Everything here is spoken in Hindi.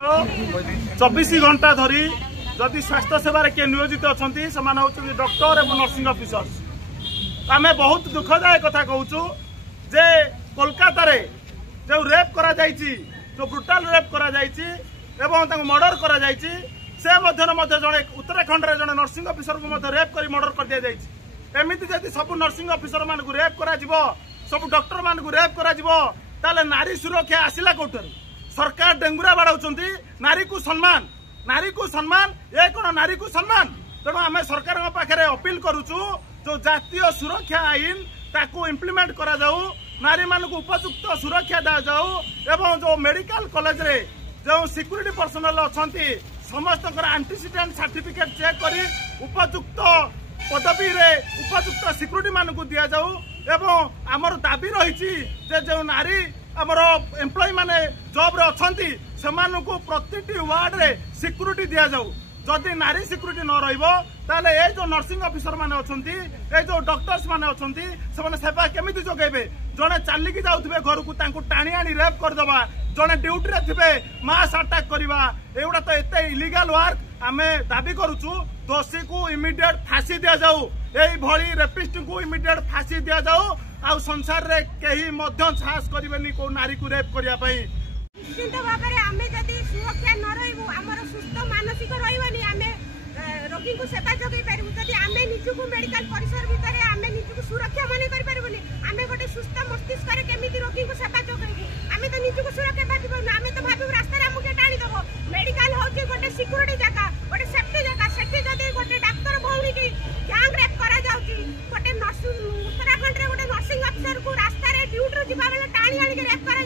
चौबीस घंटा धरी जदि स्वास्थ्य सेवार किए नियोजित अच्छा से डॉक्टर और नर्सिंग ऑफिसर्स आम बहुत दुखदायक कथा कहूँ जे कोलकाता रे जो रेप करा जायछि जो ब्रुटाल रेप करा जायछि एवं तांको मर्डर करा जायछि से मध्य जड़े उत्तराखंड रे जड़े नर्सिंग ऑफिसर को रेप कर मर्डर कर दिया जायछि। एमिति जदि सब नर्सिंग ऑफिसर मान को रेप करा जिवो सब डॉक्टर मान को रेप करा जिवो ताले नारी सुरक्षा आसिला कोठर सरकार डेंगुरा बाड़ाउछंती नारी को सम्मान ये कौन नारी को सम्मान तेणु आम सरकार पाखे अपील करुचु जो जातीय सुरक्षा आईन ताकू इम्प्लीमेंट करा जाऊ नारी मान को उपयुक्त सुरक्षा दा जाऊ एवं जो मेडिकल कॉलेज रे जो सिक्यूरिटी पर्सनल अच्छी समस्त एंटीसीडेंट सर्टिफिकेट चेक करी उपयुक्त पदवी रे उपयुक्त सिक्यूरिटी मान को दिया जाऊ एवं आमर दाबी रही जो नारी आमर एम्प्लॉय माने जॉब रे अच्छी से प्रति वार्ड रे सिक्यूरिटी दिया जाऊ जदि नारी सिक्यूरिटी न रहिबो ताले ए जो नर्सिंग ऑफिसर माने अछंती ए जो डॉक्टर्स माने अछंती से माने सेवा केमिति जोगेबे जने चालिकी जाउथबे घर को तांको टाणी आनी रेप कर दबा जने ड्यूटी रे थिबे मास अटैक करबा एउडा तो एते इलीगल वर्क आमे दाबी करूछु दोषी को इमीडिएट फांसी दिया जाऊ एई भली रेपिस्ट को इमीडिएट फांसी दिया जाऊ आ संसार रे केही मध्य साहस करिवेनी को नारी को रेप करिया पई निश्चित भाव में आम जदि सुरक्षा न रही आमर सुस्थ मानसिक रही आम रोगी को सेवा जोगे पारू जदि आम निजक मेडिकल परिसर भितर आम निजक सुरक्षा मन करें आम गोटे सुस्थ मस्तिष्क केमी रोगी को सेवा जोगेबू आम तो निजक सुरक्षा भाव आम तो भाव रास्ता आमको टाणीदेव मेडिकल हूँ गोटे सिक्यूरीटी जगह गोटे सेफ्टी जगह से जदि गोटे डाक्तर भौणी की गैंग रेप करा गोटे उत्तराखंड गोटे नर्सिंग ऑफिसर को रास्ता ड्यूटी जावा बेले टाणी आनिक रेप करा